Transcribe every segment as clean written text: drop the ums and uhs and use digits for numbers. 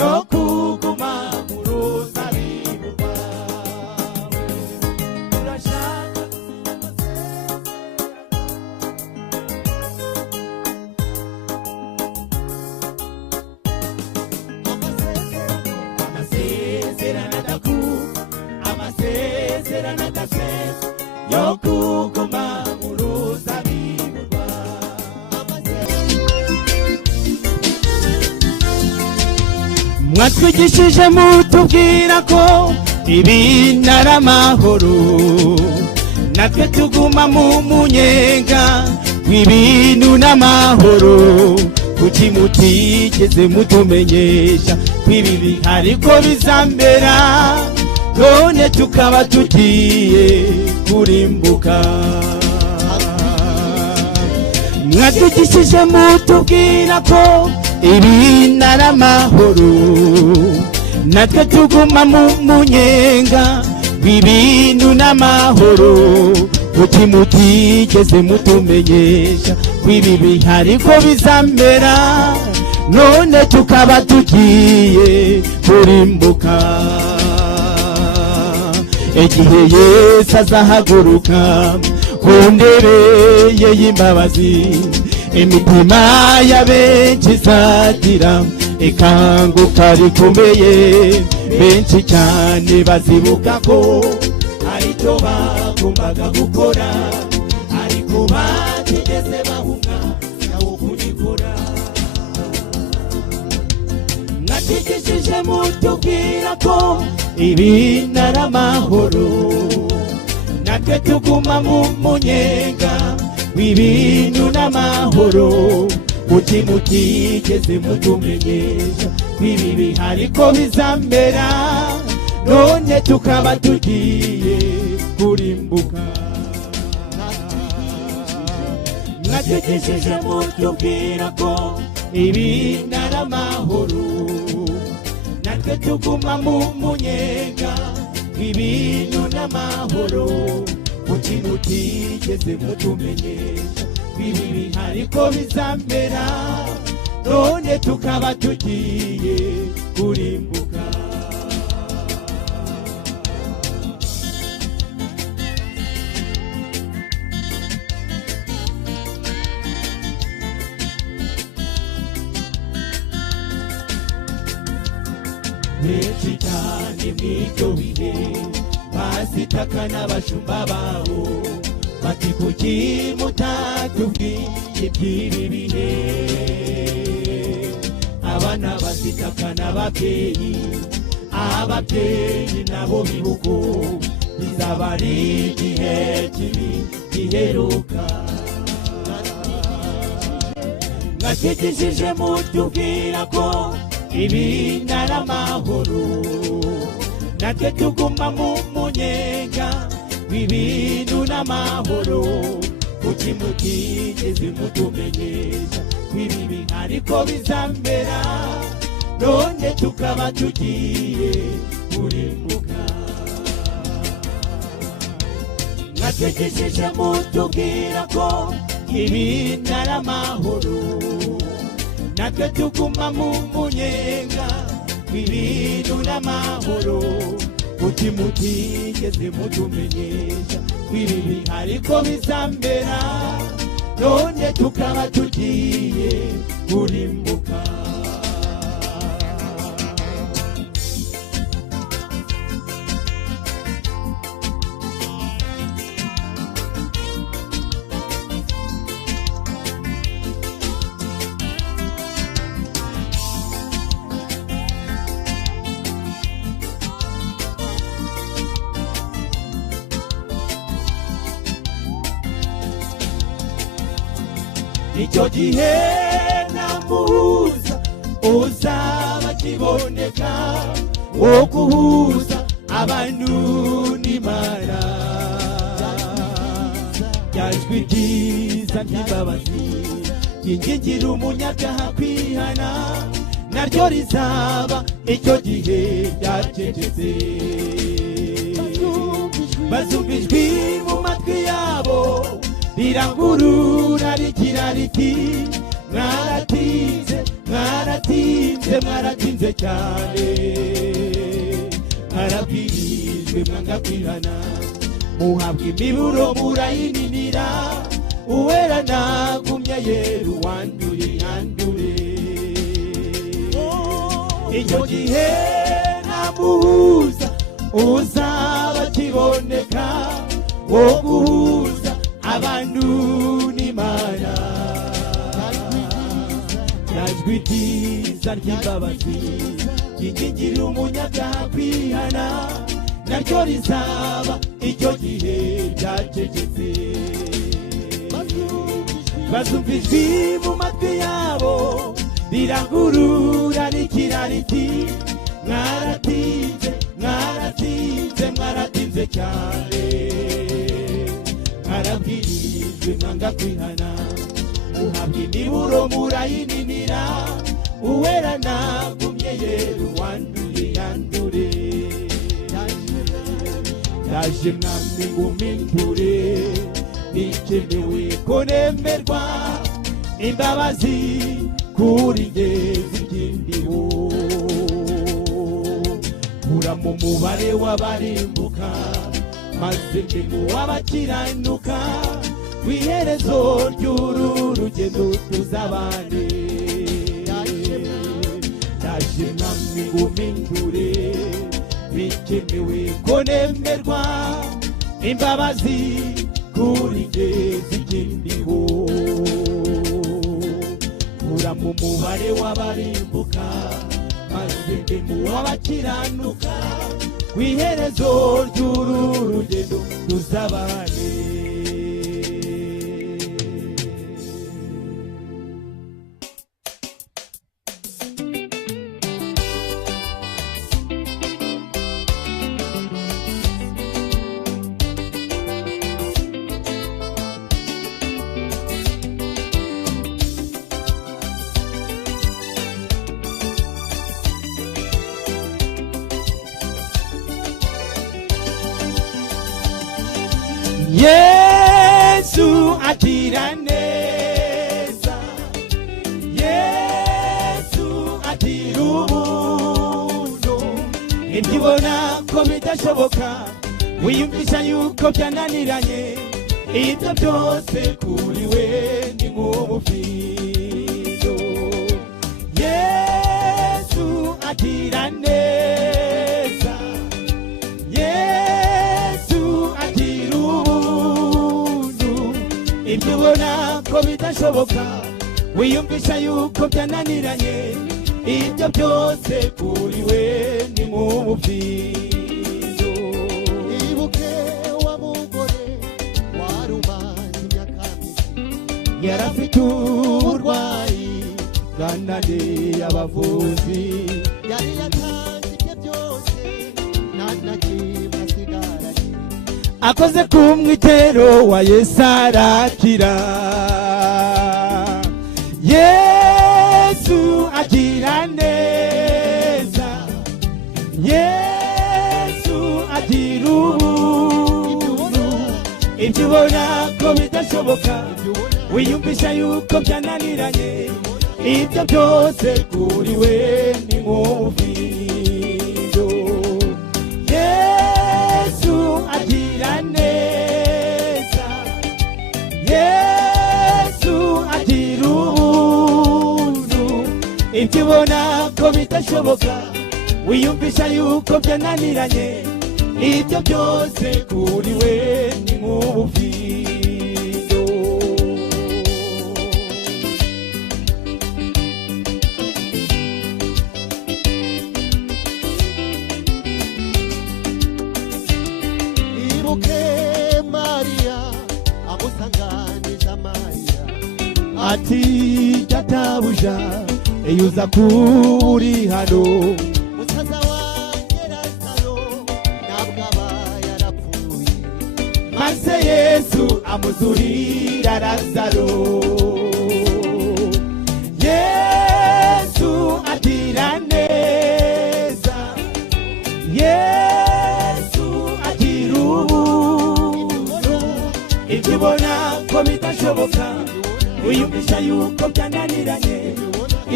no kuguma mu ruzabibu rwawe. Turashaka amasezerano adasesa yo kuguma mu ruzabibu rwawe. Mwatwigishije mutubwira ko ibintu ari amahoro, natwe tuguma mu munyenga w'ibintu n'amahoro. Kuki mutigeze mutumenyesha kw'ibibi ariko bizambera, none tukaba tugiye kurimbuka? Mwatwigishije mutubwira ko ibintu ari amahoro, natwe tuguma mu munyenga w'ibintu n'amahoro. Kuki mutigeze mutumenyesha kw'ibibi ariko bizambera, none tukaba tugiye kurimbuka? Igihe Yesu azahaguruka ku ntebe ye y'imbabazi, imitima ya benshi izagira ikanguka rikomeye. Benshi cyane bazibuka ko aricyo bagombaga gukora, ariko batigeze bahunga nawo kugikora. Mwatwigishije mutubwira ko ibintu ari amahoro, natwe tuguma mu munyenga w'ibintu n'amahoro. Kuki mutigeze mutumenyesha kw'ibibi ariko bizambera, none tukaba tugiye kurimbuka? Mwatwigishije mutubwira ko ibintu ari amahoro, natwe tuguma mu munyenga w'ibintu n'amahoro. Kuki mutigeze mutumenyesha kw'ibibi ariko bizambera, none tukaba tugiye kurimbuka? Benshi cyane mw'ibyo bihe basitaka n'abashumba babo, bati kuki mutatubwiye iby'ibi bihe? Abana basitaka n'ababyeyi, ababyeyi nabo bibuko bizaba ari igihe kibi giheruka. Mwatwigishije mutubwira ko ibintu ari amahoro, natwe tuguma mu munyenga w'ibintu n'amahoro. Kuki mutigeze mutumenyesha kw'ibibi ariko bizambera, none tukaba tugiye kurimbuka? Mwatwigishije mutubwira ko ibintu ari amahoro, natwe tuguma mu munyenga w'ibintu n'amahoro. Kuki mutigeze mutumenyesha kw'ibibi ariko bizambera, none tukaba tugiye kurimbuka? Icyo gihe namuhuza uzaba kiboneka, wo guhuza abantu n'Imana. Ryajwi ryiza ry'imbabazi ryingingira umunyabyaha kwihana, naryo rizaba icyo gihe ryacecetse. Bazumva ijwi mu matwi yabo rirangurura rigira riti, mwaratinze mwaratinze cyane, harabwirijwe mwanga kwihana, muhabwa imiburo murayininira, uwera nagumya yeru wandure yandure. Icyo gihe namuhuza uzaba kiboneka wo guhuza abantu n'Imana, yajwi ryiza ry'imbabazi ryingingira umunyabyaha kwihana, naryo rizaba icyo gihe ryacecetse. Bazumva ijwi mu matwi yabo rirangurura rikira riti, mwaratinze cyane, harabwirijwe mwanga kwihana, muhabwa imiburo murayininira, uwera nagumye yeru wandure yandure. Yaje mwami ngumpindure, bikenewe ko nemerwa, imbabazi kuri nge zikindiho, kura mu mubare w'abarimbuka, maze mbe mu w'abakiranuka, w'iherezo ry'uru rugendo tuzabane. Yaje mwami ngumpindure, bikenewe ko nemerwa, imbabazi kuri nge zikindiho, kura mu mubare w'abarimbuka, maze mbe mu w'abakiranuka, w'iherezo ry'uru rugendo tuzabane. Yesu agira neza, Yesu agira ubuntu, ibyibona ko bidashoboka wiyumvisha yuko byananiranye, ibyo byose kuri we ni nk'ubufindo. Yesu agira neza, Yesu agira ubuntu, ibyo ubona ko bidashoboka wiyumvisha yuko byananiranye, ibyo byose kuri we ni nk'ubufindo. Ibuke wa mugore warumanye imyaka myinshi, yarafite uburwayi bwananiye abavuzi, yari yatanze ibye byose nta na kimwe asigaranye, akoze ku mwitero wa Yesu arakira. Yesu agira neza, Yesu agira ubuntu, ibyo ubona ko bidashoboka wiyumvisha yuko byananiranye, ibyo byose kuri we ni nk'ubufindo. Yesu agira neza, Yesu agira ubuntu, ibyo ubona ko bidashoboka wiyumvisha yuko byananiranye, ibyo byose kuri we ni nk'ubufindo. ibuke Mariya amusanganiza amarira, ati databuja iyo uza kuba uri hano, musaza wanjye Lazaro ntabwo aba yarapfuye, maze Yesu amuzurira Lazaro. Yesu agira neza, Yesu agira ubuntu, ibyo ubona ko bidashoboka wiyumvisha yuko byananiranye,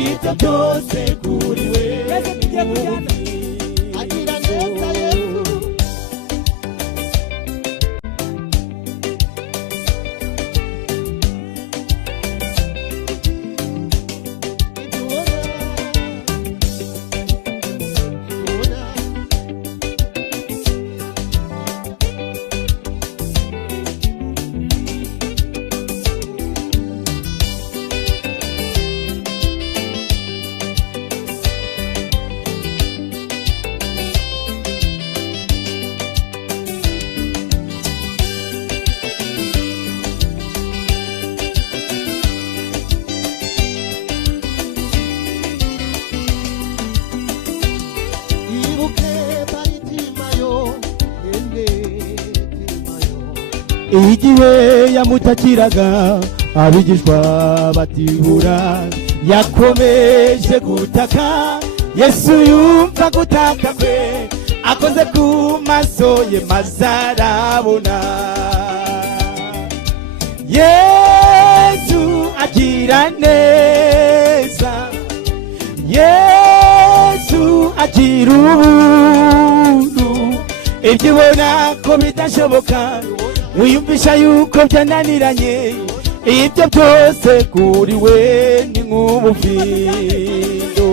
ibyo byose kuri we agira neza Yesu igihe yamutakiraga abigishwa batibura yakomeje gutaka Yesu yumva gutaka kwe akoze ku maso ye maze arabona Yesu agira neza Yesu agira ubuntu ibyo ubona ko bidashoboka wiyumvisha yuko byananiranye ibyo byose kuri we ni nk'ubufindo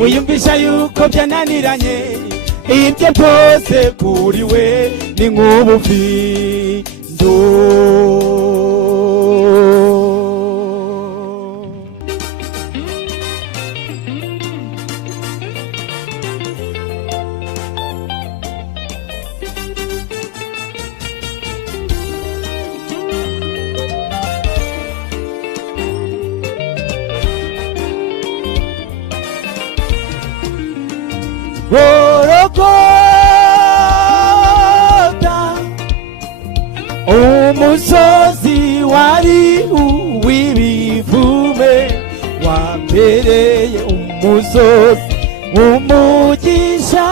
wiyumvisha yuko byananiranye ibyo byose kuri we ni nk'ubufindo Golgotha umusozi wari uw'ibivume wambereye umusozi umugisha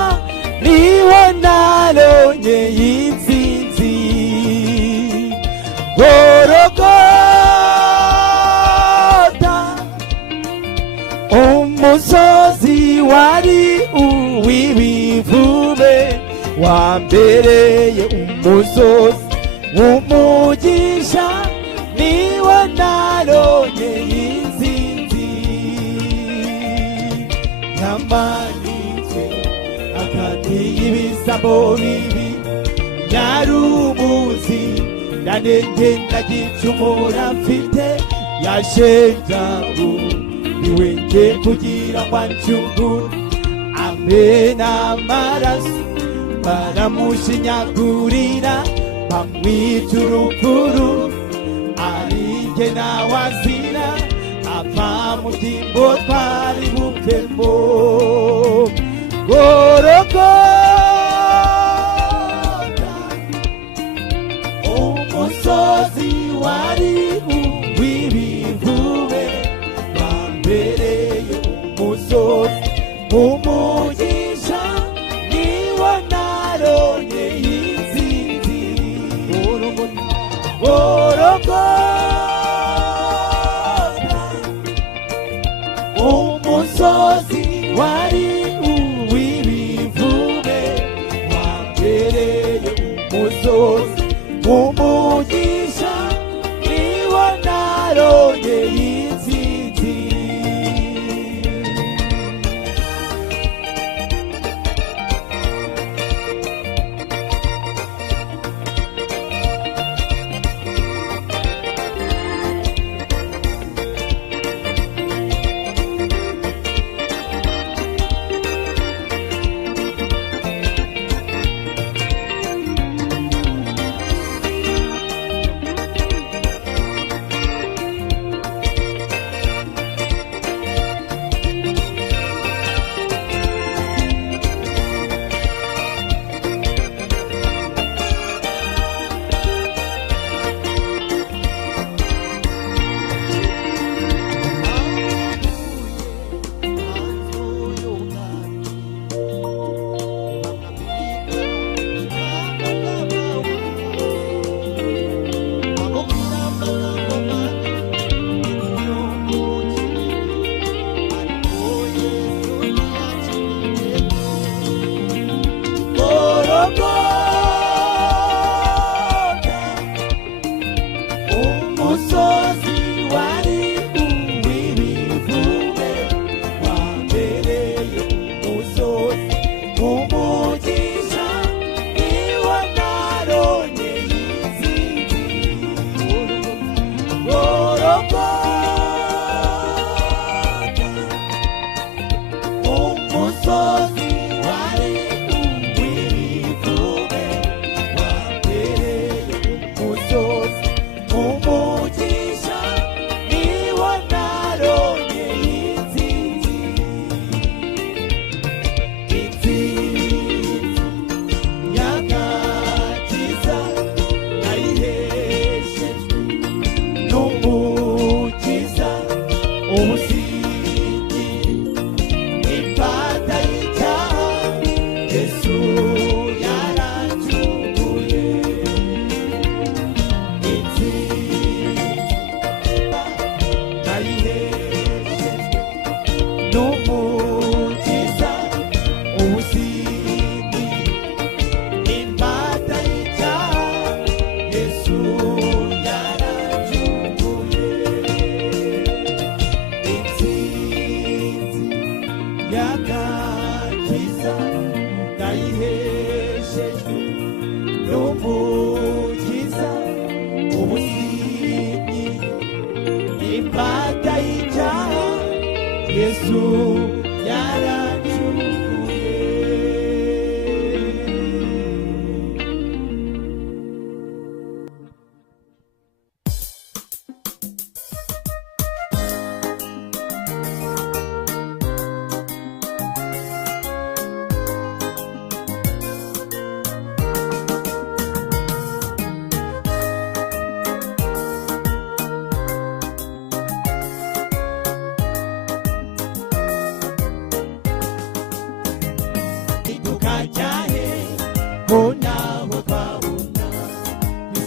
niwo nalonye y'intsinzi Golgotha umusozi wari uw'ibivume wambereye umusozi umugisha niwo nalonye y'intsinzi yamanitswe hagati y'ibisambo bibi yari umuzi nanjye ndagicumura mfite yashenjagu niwe nje kugira ngo anshungure amena amaraso baramushinyagurira bamwica urupfuru ari jye nawe azira apfa mu byimbo twari bupfemo Golgotha umusozi wari uw'ibivume wambereye umusozi umugisha niwo nalonye y'intsinzi Golgotha umusozi wari uw'ibivume wambereye umusozi umugisha niwo nalonye y'intsinzi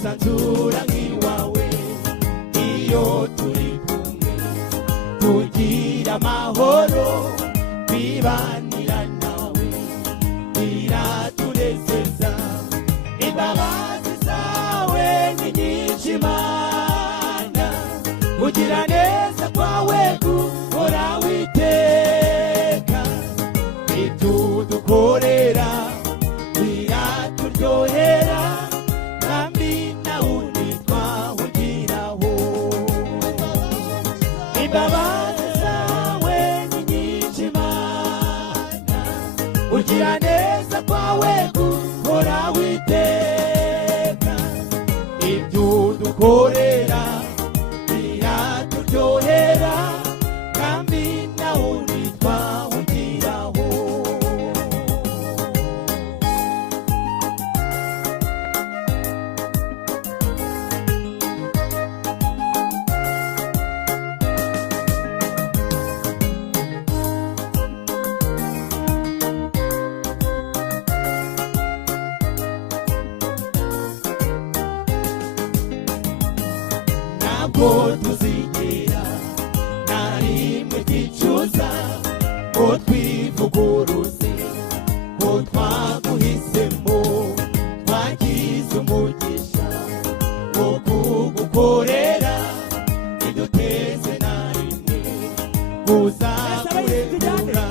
nisanzura nk'iwawe iyo turi kumwe tugira amahoro twibanira nawe biratunezeza imbabazi zawe ni nyinshi Mana kugira neza kwawe guhora witeka ibyo dukorera biraturyohera kandi nawe ntitwahugiraho imbabazi zawe ni nyinshi Mana kugira neza kwawe guhora witeka ibyo dukorera biraturyohera kandi nawe ntitwahugiraho ntabwo tuzigera na rimwe twicuza ko twivuguruze ko twaguhisemo twagize umugisha wo kugukorera ntiduteze na rimwe kuzakurekura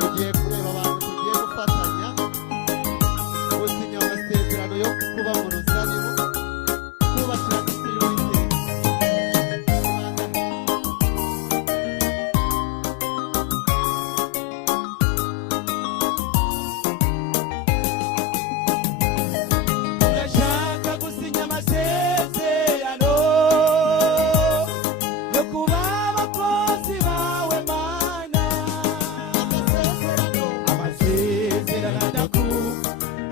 tugiye kureba abantu tugiye gufatanya gusinya amasezerano yo kuba mu ruzabibu twubakira inzu y'Uwiteka turashaka gusinya amasezerano yo kuba abakozi bawe Mana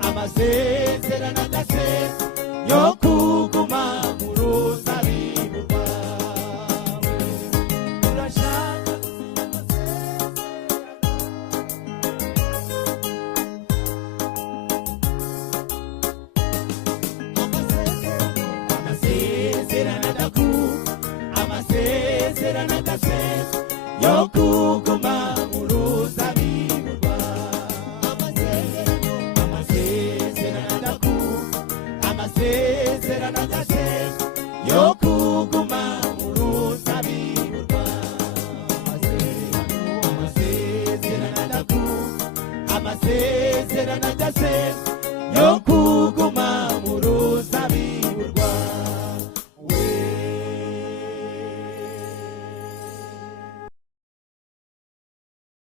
amasezerano adasesa yo kuguma mu ruzabibu rwawe turashaka amasezerano adasesa yo kuguma